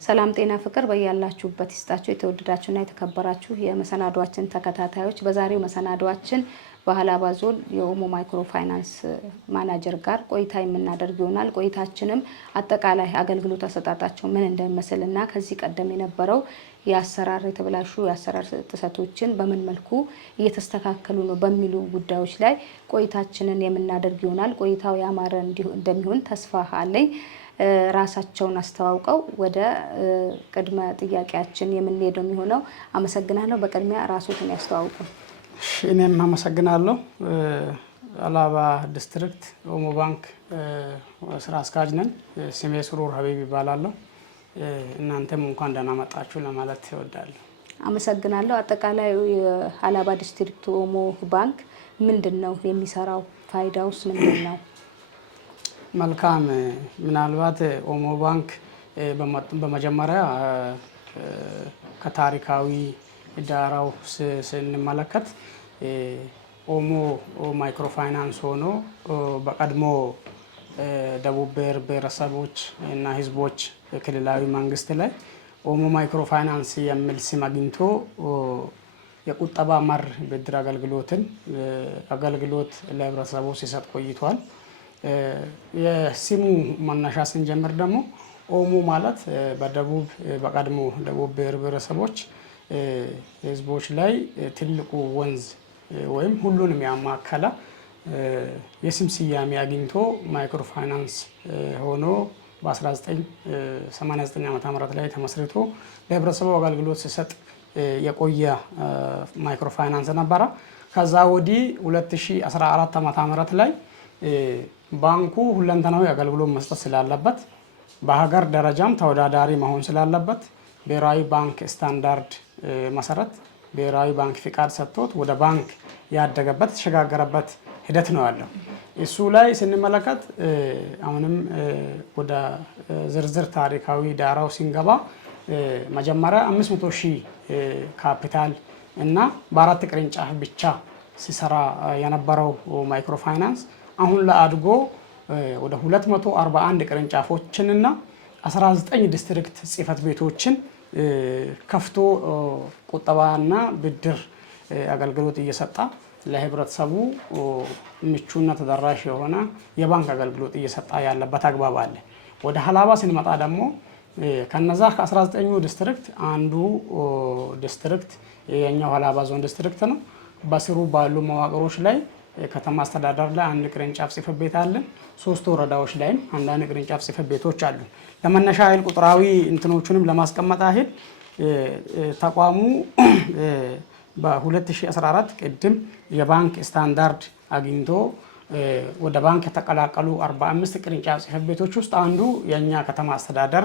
ሰላም ጤና ፍቅር በያላችሁበት ይስጣችሁ። የተወደዳችሁና የተከበራችሁ የመሰናዷችን ተከታታዮች በዛሬው መሰናዷችን በሀላባ ዞን የኦሞ ማይክሮ ፋይናንስ ማናጀር ጋር ቆይታ የምናደርግ ይሆናል። ቆይታችንም አጠቃላይ አገልግሎት አሰጣጣቸው ምን እንደሚመስልና ከዚህ ቀደም የነበረው የአሰራር የተበላሹ የአሰራር ጥሰቶችን በምን መልኩ እየተስተካከሉ ነው በሚሉ ጉዳዮች ላይ ቆይታችንን የምናደርግ ይሆናል። ቆይታው ያማረ እንደሚሆን ተስፋ አለኝ። ራሳቸውን አስተዋውቀው ወደ ቅድመ ጥያቄያችን የምንሄደው የሚሆነው። አመሰግናለሁ። በቅድሚያ ራስዎትን ያስተዋውቁ። እኔም አመሰግናለሁ። ሀላባ ዲስትሪክት ኦሞ ባንክ ስራ አስኪያጅ ነኝ። ስሜ ስሩር ሀቢብ ይባላለሁ። እናንተም እንኳን ደህና መጣችሁ ለማለት እወዳለሁ። አመሰግናለሁ። አጠቃላይ የሀላባ ዲስትሪክት ኦሞ ባንክ ምንድነው የሚሰራው? ፋይዳውስ ምንድነው? መልካም። ምናልባት ኦሞ ባንክ በመጀመሪያ ከታሪካዊ ዳራው ስንመለከት ኦሞ ማይክሮ ፋይናንስ ሆኖ በቀድሞ ደቡብ ብሔረሰቦች እና ሕዝቦች ክልላዊ መንግስት ላይ ኦሞ ማይክሮ ፋይናንስ የሚል ስም አግኝቶ የቁጠባ መር ብድር አገልግሎት ለህብረተሰቡ ሲሰጥ ቆይቷል። የስሙ መነሻ ስንጀምር ደግሞ ኦሞ ማለት በቀድሞ ደቡብ ብሔረሰቦች ህዝቦች ላይ ትልቁ ወንዝ ወይም ሁሉንም ያማከለ የስም ስያሜ አግኝቶ ማይክሮ ፋይናንስ ሆኖ በ1989 ዓ.ም ላይ ተመስርቶ ለህብረተሰቡ አገልግሎት ሲሰጥ የቆየ ማይክሮ ፋይናንስ ነበረ። ከዛ ወዲህ 2014 ዓ.ም ላይ ባንኩ ሁለንተናዊ አገልግሎት መስጠት ስላለበት በሀገር ደረጃም ተወዳዳሪ መሆን ስላለበት ብሔራዊ ባንክ ስታንዳርድ መሰረት ብሔራዊ ባንክ ፍቃድ ሰጥቶት ወደ ባንክ ያደገበት የተሸጋገረበት ሂደት ነው ያለው። እሱ ላይ ስንመለከት አሁንም ወደ ዝርዝር ታሪካዊ ዳራው ሲንገባ መጀመሪያ 500,000 ካፒታል እና በ4 ቅርንጫፍ ብቻ ሲሰራ የነበረው ማይክሮ ፋይናንስ አሁን ላይ አድጎ ወደ 241 ቅርንጫፎችንና 19 ዲስትሪክት ጽህፈት ቤቶችን ከፍቶ ቁጠባና ብድር አገልግሎት እየሰጠ ለህብረተሰቡ ምቹና ተደራሽ የሆነ የባንክ አገልግሎት እየሰጠ ያለበት አግባብ አለ። ወደ ሀላባ ስንመጣ ደግሞ ከነዛ ከ19ኙ ዲስትሪክት አንዱ ዲስትሪክት የኛው ሀላባ ዞን ዲስትሪክት ነው። በስሩ ባሉ መዋቅሮች ላይ ከተማ አስተዳደር ላይ አንድ ቅርንጫፍ ጽህፈት ቤት አለን። 3 ወረዳዎች ላይም አንዳንድ ቅርንጫፍ ጽህፈት ቤቶች አሉ። ለመነሻ ኃይል ቁጥራዊ እንትኖቹንም ለማስቀመጥ ያህል ተቋሙ በ2014 ቅድም የባንክ ስታንዳርድ አግኝቶ ወደ ባንክ የተቀላቀሉ 45 ቅርንጫፍ ጽህፈት ቤቶች ውስጥ አንዱ የኛ ከተማ አስተዳደር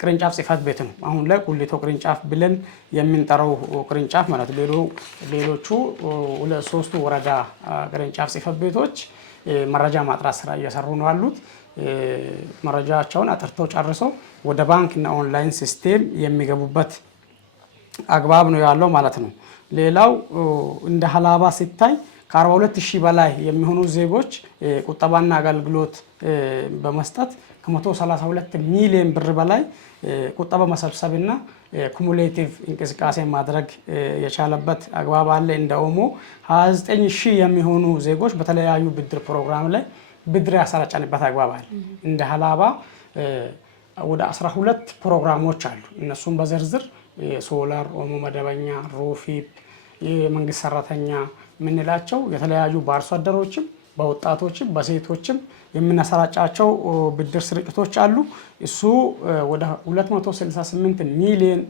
ቅርንጫፍ ጽህፈት ቤት ነው። አሁን ላይ ቁሊቶ ቅርንጫፍ ብለን የምንጠራው ቅርንጫፍ ማለት ሌሎቹ 3ቱ ወረዳ ቅርንጫፍ ጽህፈት ቤቶች መረጃ ማጥራት ስራ እየሰሩ ነው ያሉት። መረጃቸውን አጥርተው ጨርሰው ወደ ባንክ እና ኦንላይን ሲስቴም የሚገቡበት አግባብ ነው ያለው ማለት ነው። ሌላው እንደ ሀላባ ሲታይ ከ42,000 በላይ የሚሆኑ ዜጎች ቁጠባና አገልግሎት በመስጠት ከ132 ሚሊዮን ብር በላይ ቁጠባ መሰብሰብና ኩሙሌቲቭ እንቅስቃሴ ማድረግ የቻለበት አግባብ አለ። እንደ ኦሞ 29,000 የሚሆኑ ዜጎች በተለያዩ ብድር ፕሮግራም ላይ ብድር ያሰራጨንበት አግባብ አለ። እንደ ሀላባ ወደ 12 ፕሮግራሞች አሉ። እነሱም በዝርዝር ሶላር፣ ኦሞ መደበኛ፣ ሮፊፕ፣ የመንግስት ሰራተኛ የምንላቸው የተለያዩ በአርሶ አደሮችም በወጣቶችም በሴቶችም የምናሰራጫቸው ብድር ስርጭቶች አሉ። እሱ ወደ 268 ሚሊዮን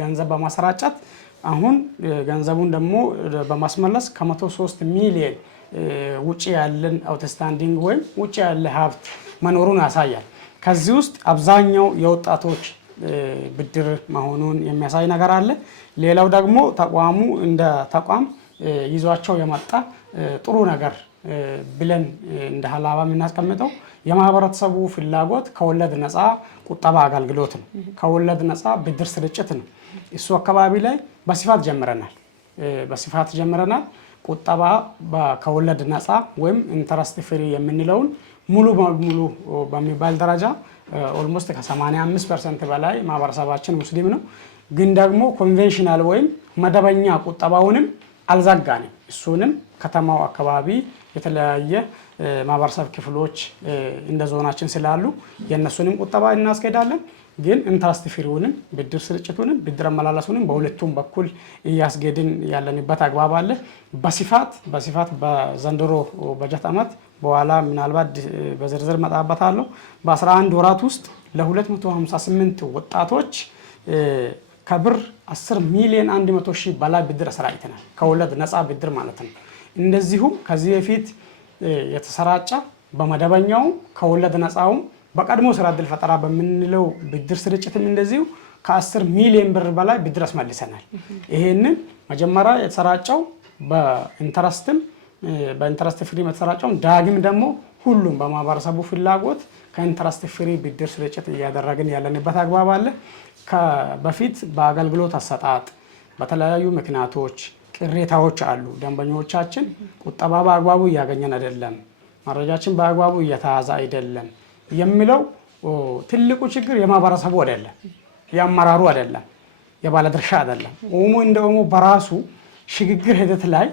ገንዘብ በማሰራጨት አሁን ገንዘቡን ደግሞ በማስመለስ ከ103 ሚሊዮን ውጪ ያለን አውትስታንዲንግ ወይም ውጪ ያለ ሀብት መኖሩን ያሳያል። ከዚህ ውስጥ አብዛኛው የወጣቶች ብድር መሆኑን የሚያሳይ ነገር አለ። ሌላው ደግሞ ተቋሙ እንደ ተቋም ይዟቸው የመጣ ጥሩ ነገር ብለን እንደ ሀላባ የምናስቀምጠው የማህበረሰቡ ፍላጎት ከወለድ ነፃ ቁጠባ አገልግሎት ነው። ከወለድ ነፃ ብድር ስርጭት ነው። እሱ አካባቢ ላይ በስፋት ጀምረናል። ቁጠባ ከወለድ ነፃ ወይም ኢንተረስት ፍሪ የምንለውን ሙሉ በሙሉ በሚባል ደረጃ ኦልሞስት ከ85% በላይ ማህበረሰባችን ሙስሊም ነው። ግን ደግሞ ኮንቬንሽናል ወይም መደበኛ ቁጠባውንም አልዘጋንም። እሱንም ከተማው አካባቢ የተለያየ ማህበረሰብ ክፍሎች እንደ ዞናችን ስላሉ የእነሱንም ቁጠባ እናስኬዳለን። ግን ኢንትረስት ፍሪውንም ብድር ስርጭቱንም ብድር አመላለሱንም በሁለቱም በኩል እያስጌድን ያለንበት አግባብ አለ። በስፋት በዘንድሮ በጀት ዓመት በኋላ ምናልባት በዝርዝር መጣበታለሁ። በ11 ወራት ውስጥ ለ258 ወጣቶች ከብር 10 ሚሊዮን 100 ሺህ በላይ ብድር አሰራጭተናል። ከወለድ ነፃ ብድር ማለት ነው። እንደዚሁም ከዚህ በፊት የተሰራጨ በመደበኛው ከወለድ ነፃውም በቀድሞ ስራ ዕድል ፈጠራ በምንለው ብድር ስርጭትም እንደዚሁ ከ10 ሚሊዮን ብር በላይ ብድር አስመልሰናል። ይሄንን መጀመሪያ የተሰራጨው በኢንተረስት ፍሪ የተሰራጨው ዳግም ደግሞ ሁሉም በማህበረሰቡ ፍላጎት ከኢንተረስት ፍሪ ብድር ስርጭት እያደረግን ያለንበት አግባብ አለ። በፊት በአገልግሎት አሰጣጥ በተለያዩ ምክንያቶች ቅሬታዎች አሉ። ደንበኞቻችን ቁጠባ በአግባቡ እያገኘን አይደለም፣ መረጃችን በአግባቡ እየተያዘ አይደለም የሚለው ትልቁ ችግር የማህበረሰቡ አይደለም፣ የአመራሩ አይደለም፣ የባለድርሻ አይደለም። ኦሞ እንደ ኦሞ በራሱ ሽግግር ሂደት ላይ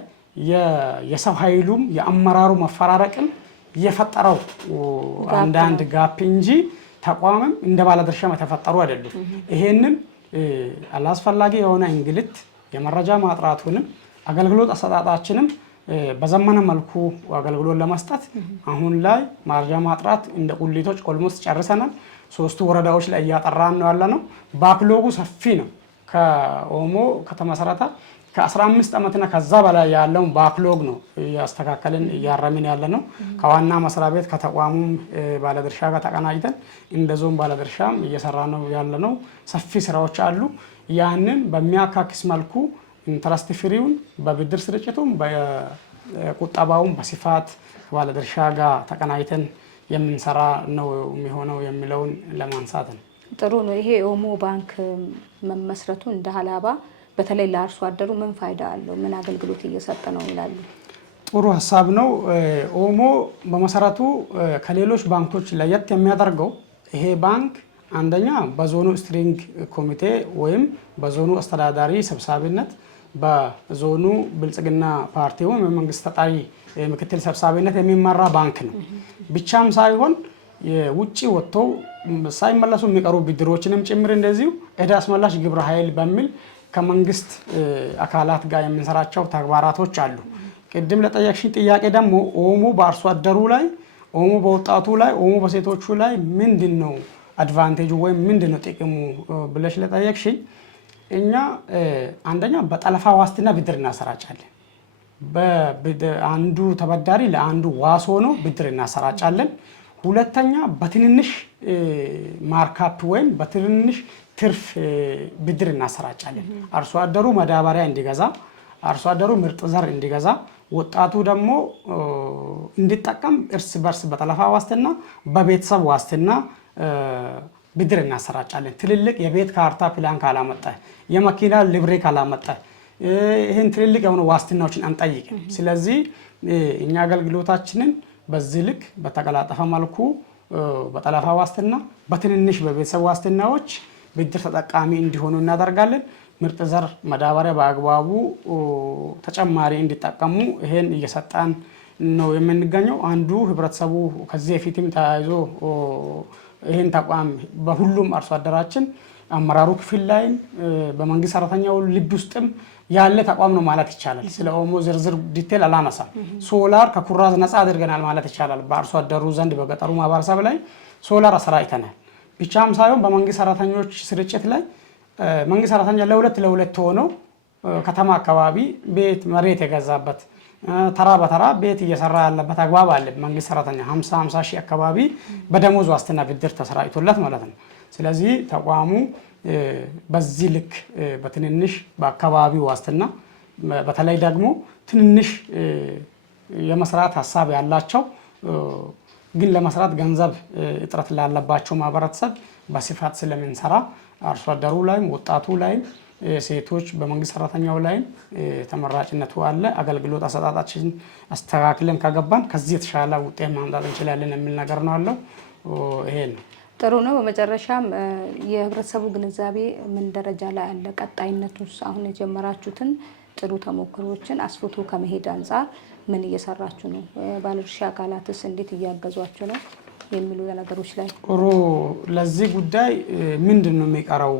የሰው ኃይሉም የአመራሩ መፈራረቅም የፈጠረው አንዳንድ ጋፕ እንጂ ተቋምም እንደ ባለድርሻም የተፈጠሩ አይደሉም። ይሄንን አላስፈላጊ የሆነ እንግልት የመረጃ ማጥራቱንም አገልግሎት አሰጣጣችንም በዘመነ መልኩ አገልግሎት ለመስጠት አሁን ላይ መረጃ ማጥራት እንደ ቁሊቶች ኦልሞስት ጨርሰናል። 3 ወረዳዎች ላይ እያጠራን ነው ያለነው። ባክሎጉ ሰፊ ነው። ከኦሞ ከተመሰረተ ከ15 ዓመትና ከዛ በላይ ያለውን ባክሎግ ነው እያስተካከልን እያረምን ያለ ነው። ከዋና መስሪያ ቤት ከተቋሙም ባለድርሻ ጋር ተቀናጅተን እንደ ዞን ባለድርሻም እየሰራ ነው ያለ ነው። ሰፊ ስራዎች አሉ። ያንን በሚያካክስ መልኩ ኢንትረስት ፍሪውን በብድር ስርጭቱም በቁጠባውም በስፋት ባለድርሻ ጋር ተቀናጅተን የምንሰራ ነው የሚሆነው የሚለውን ለማንሳት ነው። ጥሩ ነው። ይሄ ኦሞ ባንክ መመስረቱ እንደ ሀላባ በተለይ ለአርሶ አደሩ ምን ፋይዳ አለው? ምን አገልግሎት እየሰጠ ነው ይላሉ? ጥሩ ሀሳብ ነው። ኦሞ በመሰረቱ ከሌሎች ባንኮች ለየት የሚያደርገው ይሄ ባንክ አንደኛ በዞኑ ስትሪንግ ኮሚቴ ወይም በዞኑ አስተዳዳሪ ሰብሳቢነት በዞኑ ብልጽግና ፓርቲ ወይም የመንግስት ተጠሪ ምክትል ሰብሳቢነት የሚመራ ባንክ ነው። ብቻም ሳይሆን የውጭ ወጥተው ሳይመለሱ የሚቀሩ ብድሮችንም ጭምር እንደዚሁ ዕዳ አስመላሽ ግብረ ኃይል በሚል ከመንግስት አካላት ጋር የምንሰራቸው ተግባራቶች አሉ። ቅድም ለጠየቅሽኝ ጥያቄ ደግሞ ኦሞ በአርሶ አደሩ ላይ፣ ኦሞ በወጣቱ ላይ፣ ኦሞ በሴቶቹ ላይ ምንድን ነው አድቫንቴጁ ወይም ምንድን ነው ጥቅሙ ብለሽ ለጠየቅሽኝ እኛ አንደኛ በጠለፋ ዋስትና ብድር እናሰራጫለን። አንዱ ተበዳሪ ለአንዱ ዋስ ሆኖ ብድር እናሰራጫለን። ሁለተኛ በትንንሽ ማርካፕ ወይም በትንንሽ ትርፍ ብድር እናሰራጫለን። አርሶ አደሩ ማዳበሪያ እንዲገዛ፣ አርሶ አደሩ ምርጥ ዘር እንዲገዛ፣ ወጣቱ ደግሞ እንዲጠቀም እርስ በርስ በጠለፋ ዋስትና በቤተሰብ ዋስትና ብድር እናሰራጫለን። ትልልቅ የቤት ካርታ ፕላን ካላመጣ፣ የመኪና ልብሬ ካላመጣ ይህን ትልልቅ የሆኑ ዋስትናዎችን አንጠይቅም። ስለዚህ እኛ አገልግሎታችንን በዚህ ልክ በተቀላጠፈ መልኩ በጠለፋ ዋስትና በትንንሽ በቤተሰብ ዋስትናዎች ብድር ተጠቃሚ እንዲሆኑ እናደርጋለን። ምርጥ ዘር ማዳበሪያ በአግባቡ ተጨማሪ እንዲጠቀሙ ይሄን እየሰጣን ነው የምንገኘው። አንዱ ህብረተሰቡ ከዚህ በፊትም ተያይዞ ይሄን ተቋም በሁሉም አርሶ አደራችን አመራሩ ክፍል ላይም በመንግስት ሰራተኛው ልብ ውስጥም ያለ ተቋም ነው ማለት ይቻላል። ስለ ኦሞ ዝርዝር ዲቴል አላነሳም። ሶላር ከኩራዝ ነፃ አድርገናል ማለት ይቻላል። በአርሶ አደሩ ዘንድ በገጠሩ ማህበረሰብ ላይ ሶላር አሰራጭተናል። ብቻም ሳይሆን በመንግስት ሰራተኞች ስርጭት ላይ መንግስት ሰራተኛ ለሁለት ሆነው ከተማ አካባቢ ቤት መሬት የገዛበት ተራ በተራ ቤት እየሰራ ያለበት አግባብ አለ። መንግስት ሰራተኛ 50 ሺህ አካባቢ በደሞዝ ዋስትና ብድር ተሰራጭቶለት ማለት ነው። ስለዚህ ተቋሙ በዚህ ልክ በትንንሽ በአካባቢ ዋስትና በተለይ ደግሞ ትንንሽ የመስራት ሀሳብ ያላቸው ግን ለመስራት ገንዘብ እጥረት ላለባቸው ማህበረሰብ በስፋት ስለምንሰራ አርሶ አደሩ ላይም ወጣቱ ላይም ሴቶች በመንግስት ሰራተኛው ላይም ተመራጭነቱ አለ። አገልግሎት አሰጣጣችን አስተካክለን ከገባን ከዚህ የተሻለ ውጤት ማምጣት እንችላለን የሚል ነገር ነው አለው። ይሄ ነው። ጥሩ ነው። በመጨረሻም የህብረተሰቡ ግንዛቤ ምን ደረጃ ላይ አለ? ቀጣይነቱስ አሁን የጀመራችሁትን ጥሩ ተሞክሮዎችን አስፍቶ ከመሄድ አንጻር ምን እየሰራችሁ ነው? ባለድርሻ አካላትስ እንዴት እያገዟችሁ ነው የሚሉ ነገሮች ላይ ጥሩ። ለዚህ ጉዳይ ምንድን ነው የሚቀረው?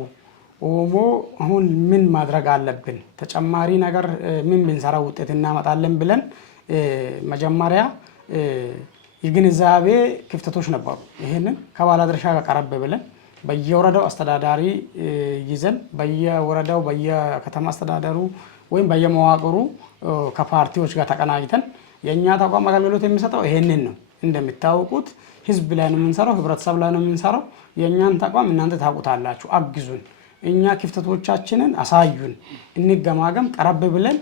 ኦሞ አሁን ምን ማድረግ አለብን? ተጨማሪ ነገር ምን ብንሰራ ውጤት እናመጣለን ብለን መጀመሪያ የግንዛቤ ክፍተቶች ነበሩ። ይህንን ከባለድርሻ ጋር ቀረብ ብለን በየወረዳው አስተዳዳሪ ይዘን በየወረዳው በየከተማ አስተዳደሩ ወይም በየመዋቅሩ ከፓርቲዎች ጋር ተቀናጅተን የእኛ ተቋም አገልግሎት የሚሰጠው ይሄንን ነው። እንደሚታወቁት ህዝብ ላይ ነው የምንሰራው፣ ህብረተሰብ ላይ ነው የምንሰራው። የእኛን ተቋም እናንተ ታውቁታላችሁ፣ አግዙን፣ እኛ ክፍተቶቻችንን አሳዩን፣ እንገማገም። ቀረብ ብለን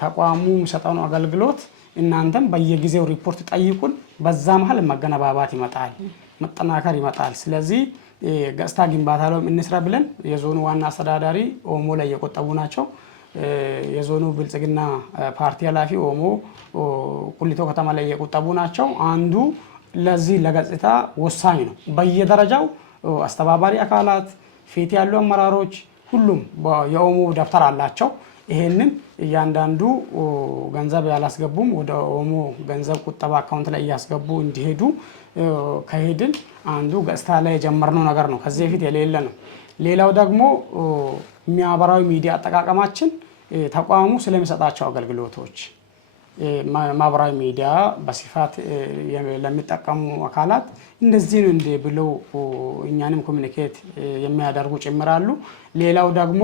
ተቋሙ የሚሰጠውን አገልግሎት እናንተም በየጊዜው ሪፖርት ጠይቁን። በዛ መሀል መገነባባት ይመጣል፣ መጠናከር ይመጣል። ስለዚህ ገጽታ ግንባታ ላይ እንስራ ብለን የዞኑ ዋና አስተዳዳሪ ኦሞ ላይ እየቆጠቡ ናቸው። የዞኑ ብልጽግና ፓርቲ ኃላፊ ኦሞ ቁሊቶ ከተማ ላይ እየቆጠቡ ናቸው። አንዱ ለዚህ ለገጽታ ወሳኝ ነው። በየደረጃው አስተባባሪ አካላት ፊት ያሉ አመራሮች ሁሉም የኦሞ ደብተር አላቸው። ይሄንን እያንዳንዱ ገንዘብ ያላስገቡም ወደ ኦሞ ገንዘብ ቁጠባ አካውንት ላይ እያስገቡ እንዲሄዱ ከሄድን አንዱ ገጽታ ላይ የጀመርነው ነገር ነው። ከዚህ በፊት የሌለ ነው። ሌላው ደግሞ ማህበራዊ ሚዲያ አጠቃቀማችን ተቋሙ ስለሚሰጣቸው አገልግሎቶች ማህበራዊ ሚዲያ በስፋት ለሚጠቀሙ አካላት እንደዚህ ነው እንደ ብለው እኛንም ኮሚኒኬት የሚያደርጉ ጭምራሉ። ሌላው ደግሞ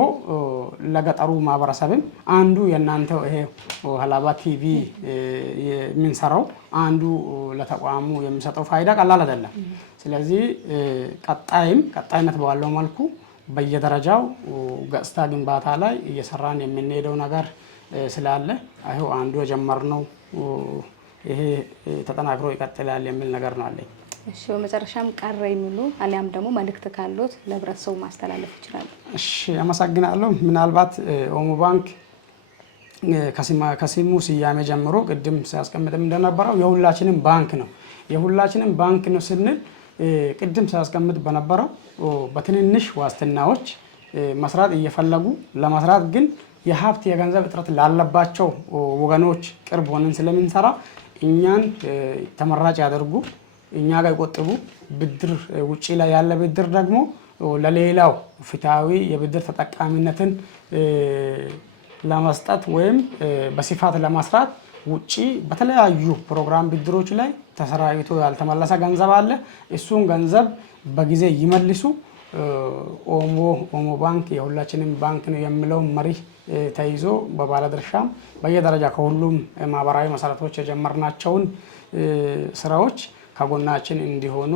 ለገጠሩ ማህበረሰብም አንዱ የእናንተው ይሄ ሀላባ ቲቪ የምንሰራው አንዱ ለተቋሙ የሚሰጠው ፋይዳ ቀላል አይደለም። ስለዚህ ቀጣይነት ባለው መልኩ በየደረጃው ገጽታ ግንባታ ላይ እየሰራን የምንሄደው ነገር ስላለ አይሁ አንዱ የጀመርነው ይሄ ተጠናክሮ ይቀጥላል የሚል ነገር ነው አለኝ። እሺ፣ በመጨረሻም ቀረ የሚሉ አሊያም ደግሞ መልእክት ካሉት ለህብረተሰቡ ማስተላለፍ ይችላል? እሺ፣ አመሰግናለሁ። ምናልባት ኦሞ ባንክ ከስሙ ስያሜ ጀምሮ ቅድም ሲያስቀምጥም እንደነበረው የሁላችንም ባንክ ነው። የሁላችንም ባንክ ነው ስንል ቅድም ሲያስቀምጥ በነበረው በትንንሽ ዋስትናዎች መስራት እየፈለጉ ለመስራት ግን የሀብት የገንዘብ እጥረት ላለባቸው ወገኖች ቅርብ ሆነን ስለምንሰራ እኛን ተመራጭ ያደርጉ፣ እኛ ጋር ይቆጥቡ። ብድር ውጪ ላይ ያለ ብድር ደግሞ ለሌላው ፍትሃዊ የብድር ተጠቃሚነትን ለመስጠት ወይም በስፋት ለመስራት ውጪ በተለያዩ ፕሮግራም ብድሮች ላይ ተሰራይቶ ያልተመለሰ ገንዘብ አለ። እሱን ገንዘብ በጊዜ ይመልሱ። ኦሞ ባንክ የሁላችንም ባንክ ነው የሚለው መሪ ተይዞ በባለድርሻም በየደረጃ ከሁሉም ማህበራዊ መሰረቶች የጀመርናቸውን ስራዎች ከጎናችን እንዲሆኑ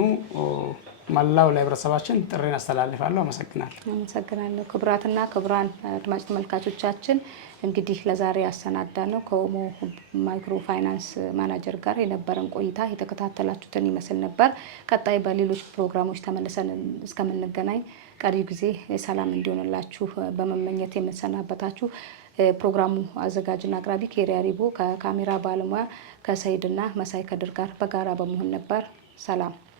መላው ለህብረተሰባችን ጥሪን አስተላልፋለሁ። አመሰግናለሁ። ክቡራትና ክቡራን አድማጭ ተመልካቾቻችን እንግዲህ ለዛሬ ያሰናዳ ነው ከኦሞ ማይክሮ ፋይናንስ ማናጀር ጋር የነበረን ቆይታ የተከታተላችሁትን ይመስል ነበር። ቀጣይ በሌሎች ፕሮግራሞች ተመልሰን እስከምንገናኝ ቀሪው ጊዜ ሰላም እንዲሆንላችሁ በመመኘት የምንሰናበታችሁ ፕሮግራሙ አዘጋጅና አቅራቢ ኬሪያ ሪቦ ከካሜራ ባለሙያ ከሰይድና መሳይ ከድር ጋር በጋራ በመሆን ነበር። ሰላም።